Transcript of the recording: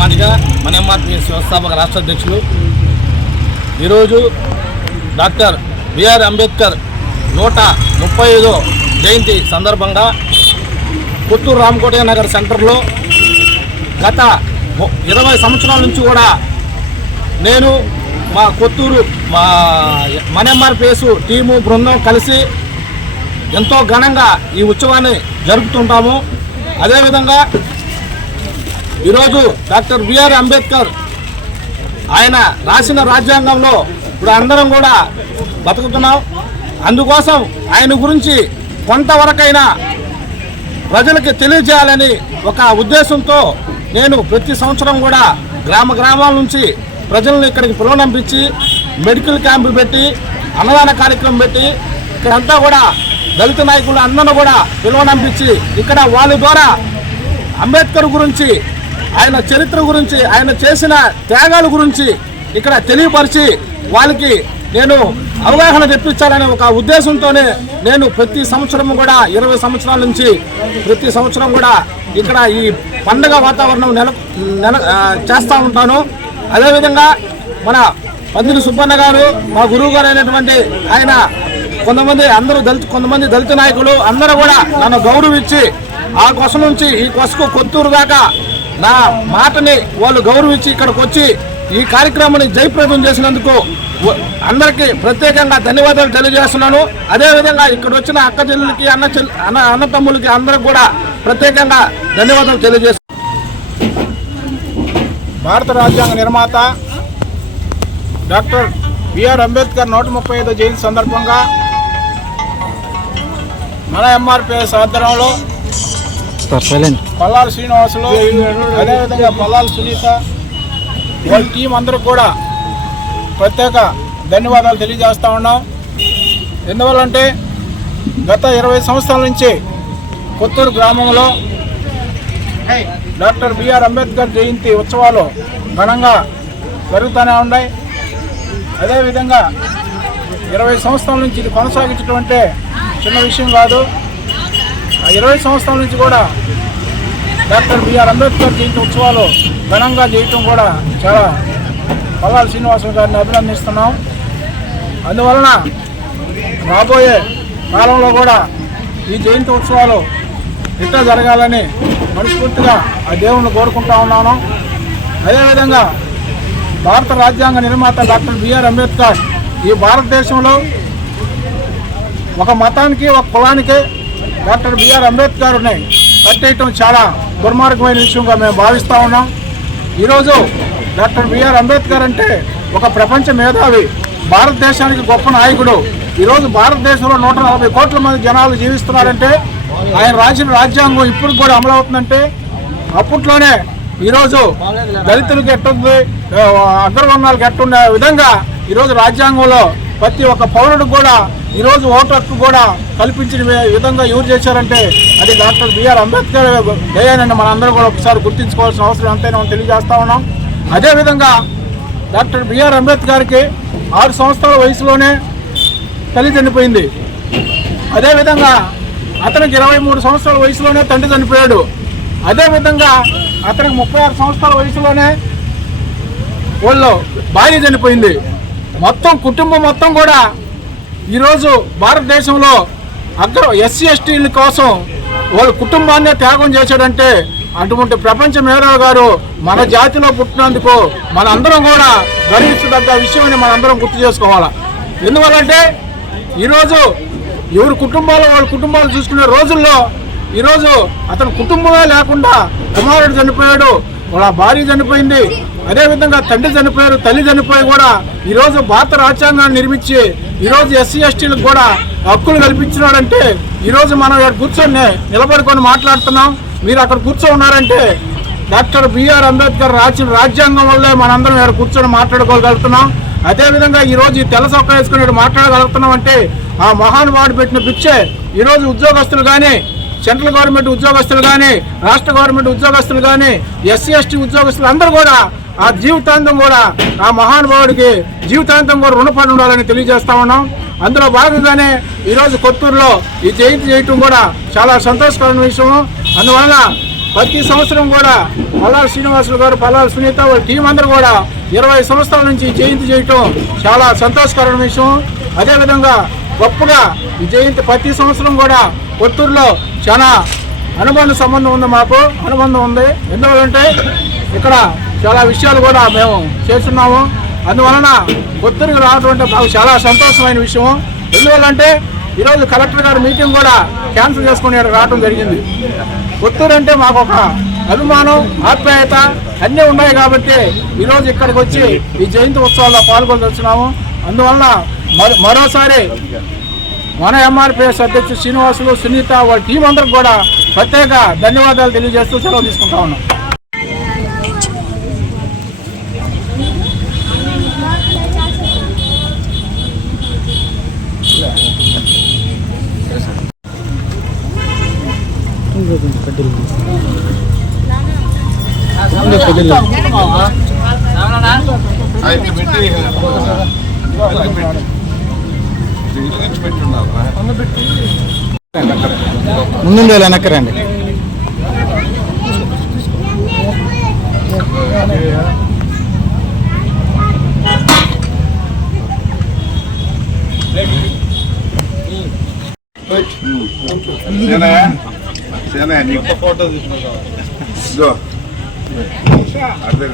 మాదిగ మన ఎంఆర్పిఎస్ వ్యవస్థాపక రాష్ట్ర అధ్యక్షులు. ఈరోజు డాక్టర్ బిఆర్ అంబేద్కర్ 135వ జయంతి సందర్భంగా కొత్తూరు రామకోటయ్య నగర్ సెంటర్లో గత 20 సంవత్సరాల నుంచి కూడా నేను మా కొత్తూరు మన ఎంఆర్పిఎస్ టీము బృందం కలిసి ఎంతో ఘనంగా ఈ ఉత్సవాన్ని జరుపుతుంటాము. అదేవిధంగా ఈరోజు డాక్టర్ బిఆర్ అంబేద్కర్ ఆయన రాసిన రాజ్యాంగంలో ఇప్పుడు అందరం కూడా బతుకుతున్నాం. అందుకోసం ఆయన గురించి కొంతవరకైనా ప్రజలకి తెలియజేయాలని ఒక ఉద్దేశంతో నేను ప్రతి సంవత్సరం కూడా గ్రామాల నుంచి ప్రజలను ఇక్కడికి పిలువనంపించి మెడికల్ క్యాంపులు పెట్టి అన్నదాన కార్యక్రమం పెట్టి ఇక్కడంతా కూడా దళిత నాయకులు అందరూ కూడా పిలువనంపించి ఇక్కడ వాళ్ళ ద్వారా అంబేద్కర్ గురించి, ఆయన చరిత్ర గురించి, ఆయన చేసిన త్యాగాల గురించి ఇక్కడ తెలియపరిచి వాళ్ళకి నేను అవగాహన తెప్పించాలనే ఒక ఉద్దేశంతోనే నేను ప్రతి సంవత్సరం కూడా 20 సంవత్సరాల నుంచి ప్రతి సంవత్సరం కూడా ఇక్కడ ఈ పండుగ వాతావరణం చేస్తూ ఉంటాను. అదేవిధంగా మన పందిరి సుబ్బన్న గారు, మా గురువు గారు అయినటువంటి ఆయన కొంతమంది దళిత నాయకులు అందరూ కూడా నన్ను గౌరవించి ఆ కొస నుంచి ఈ కొసకు కొత్తూరు దాకా నా మాటని వాళ్ళు గౌరవించి ఇక్కడికి వచ్చి ఈ కార్యక్రమాన్ని జయప్రదం చేసినందుకు అందరికీ ప్రత్యేకంగా ధన్యవాదాలు తెలియజేస్తున్నాను. అదేవిధంగా ఇక్కడ వచ్చిన అక్క చెల్లెలకి అన్న తమ్ములకి అందరికి కూడా ప్రత్యేకంగా ధన్యవాదాలు తెలియజేస్తున్నాను. భారత రాజ్యాంగ నిర్మాత డాక్టర్ బిఆర్ అంబేద్కర్ 135వ జయంతి సందర్భంగా మన ఎంఆర్పిఎస్ ఆధ్వర్యంలో పల్లాల శ్రీనివాసులు, అదేవిధంగా పల్లాల సునీత వాళ్ళ టీం అందరికి కూడా ప్రత్యేక ధన్యవాదాలు తెలియజేస్తూ ఉన్నాం. ఎందువల్లంటే గత 20 సంవత్సరాల నుంచి కొత్తూరు గ్రామంలో డాక్టర్ బిఆర్ అంబేద్కర్ జయంతి ఉత్సవాలు ఘనంగా జరుగుతూనే ఉన్నాయి. అదేవిధంగా 20 సంవత్సరాల నుంచి ఇది కొనసాగించడం అంటే చిన్న విషయం కాదు. ఆ 20 సంవత్సరాల నుంచి కూడా డాక్టర్ బిఆర్ అంబేద్కర్ జయంతి ఉత్సవాలు ఘనంగా చేయటం కూడా చాలా పల్లాల శ్రీనివాసులు గారిని అభినందిస్తున్నాం. అందువలన రాబోయే కాలంలో కూడా ఈ జయంతి ఉత్సవాలు ఇట్లా జరగాలని మనస్ఫూర్తిగా ఆ దేవుణ్ణి కోరుకుంటా ఉన్నాను. అదేవిధంగా భారత రాజ్యాంగ నిర్మాత డాక్టర్ బిఆర్ అంబేద్కర్ ఈ భారతదేశంలో ఒక మతానికి, ఒక కులానికి డాక్టర్ బిఆర్ అంబేద్కర్ని కట్టేయటం చాలా దుర్మార్గమైన విషయంగా మేము భావిస్తూ ఉన్నాం. ఈరోజు డాక్టర్ బిఆర్ అంబేద్కర్ అంటే ఒక ప్రపంచ మేధావి, భారతదేశానికి గొప్ప నాయకుడు. ఈరోజు భారతదేశంలో 140 కోట్ల మంది జనాలు జీవిస్తున్నారంటే ఆయన రాసిన రాజ్యాంగం ఇప్పుడు కూడా అమలు అవుతుందంటే అప్పట్లోనే ఈరోజు దళితులకు ఎట్టుంది, అగ్రవర్ణాలకు ఎట్టుండే విధంగా ఈరోజు రాజ్యాంగంలో ప్రతి ఒక్క పౌరుడికి కూడా ఈరోజు ఓటు హక్కు కూడా కల్పించిన విధంగా ఎవరు చేశారంటే అది డాక్టర్ బిఆర్ అంబేద్కర్ దయానని మనందరూ కూడా ఒకసారి గుర్తించుకోవాల్సిన అవసరం అంతేనా తెలియజేస్తా ఉన్నాం. అదేవిధంగా డాక్టర్ బిఆర్ అంబేద్కర్కి 6 సంవత్సరాల వయసులోనే తల్లి చనిపోయింది. అదేవిధంగా అతనికి 23 సంవత్సరాల వయసులోనే తండ్రి చనిపోయాడు. అదేవిధంగా అతనికి 36 సంవత్సరాల వయసులోనే వాళ్ళు భార్య చనిపోయింది. మొత్తం కుటుంబం మొత్తం కూడా ఈరోజు భారతదేశంలో ఎస్సీ ఎస్టీల కోసం వాళ్ళ కుటుంబాన్నే త్యాగం చేశాడంటే అటువంటి ప్రపంచ మేధావి గారు మన జాతిలో పుట్టినందుకు మనందరం కూడా గర్వించదగ్గ విషయాన్ని మనందరం గుర్తు చేసుకోవాలా. ఎందువల్లంటే ఈరోజు ఎవరి కుటుంబాలు వాళ్ళ కుటుంబాలు చూసుకునే రోజుల్లో ఈరోజు అతని కుటుంబమే లేకుండా కుమారుడు చనిపోయాడు, వాళ్ళ భార్య చనిపోయింది, అదేవిధంగా తండ్రి చనిపోయారు, తల్లి చనిపోయి కూడా ఈరోజు భారత రాజ్యాంగాన్ని నిర్మించి ఈరోజు ఎస్సీ ఎస్టీలకు కూడా హక్కులు కల్పించినాడంటే ఈరోజు మనం ఇక్కడ కూర్చొని నిలబడుకొని మాట్లాడుతున్నాం. మీరు అక్కడ కూర్చోన్నారంటే డాక్టర్ బిఆర్ అంబేద్కర్ రాసిన రాజ్యాంగం వల్లే మనందరం ఇక్కడ కూర్చొని మాట్లాడుకోగలుగుతున్నాం. అదేవిధంగా ఈరోజు ఈ తెల్ల చొక్కా వేసుకుని మాట్లాడగలుగుతున్నాం అంటే ఆ మహానుభావుడు పెట్టిన భిక్షే. ఈరోజు ఉద్యోగస్తులు కానీ, సెంట్రల్ గవర్నమెంట్ ఉద్యోగస్తులు కానీ, రాష్ట్ర గవర్నమెంట్ ఉద్యోగస్తులు కానీ, ఎస్సీ ఎస్టీ ఉద్యోగస్తులు అందరూ కూడా ఆ జీవితాంతం కూడా ఆ మహానుభావుడికి జీవితాంతం కూడా రుణపడి ఉండాలని తెలియజేస్తా ఉన్నాం. అందులో భాగంగానే ఈరోజు కొత్తూరులో ఈ జయంతి చేయటం కూడా చాలా సంతోషకరమైన విషయం. అందువల్ల ప్రతి సంవత్సరం కూడా పల్లాల శ్రీనివాసులు గారు, పల్లాల సునీత వాళ్ళ టీం అందరూ కూడా 20 సంవత్సరాల నుంచి జయంతి చేయటం చాలా సంతోషకరమైన విషయం. అదేవిధంగా గొప్పగా ఈ జయంతి ప్రతి సంవత్సరం కూడా కొత్తూరులో చాలా సంబంధం ఉంది, మాకు అనుబంధం ఉంది. ఎందువల్లంటే ఇక్కడ చాలా విషయాలు కూడా మేము చేస్తున్నాము. అందువలన కొత్తూరుకు రావడం అంటే మాకు చాలా సంతోషమైన విషయం. ఎందువల్లంటే ఈరోజు కలెక్టర్ గారి మీటింగ్ కూడా క్యాన్సిల్ చేసుకుని రావడం జరిగింది. కొత్తూరు అంటే మాకు ఒక అభిమానం, ఆప్యాయత అన్నీ ఉన్నాయి కాబట్టి ఈరోజు ఇక్కడికి వచ్చి ఈ జయంతి ఉత్సవాల్లో పాల్గొనవచ్చున్నాము. అందువలన మరోసారి మన ఎంఆర్పిఎస్ అధ్యక్షుడు శ్రీనివాసులు, సునీత వాళ్ళ టీం అందరికి కూడా ప్రత్యేక ధన్యవాదాలు తెలియజేస్తూ సెలవు తీసుకుంటా ఉన్నాం. ముందు వెనక్కరండి. నీకు ఫోటో అర్థం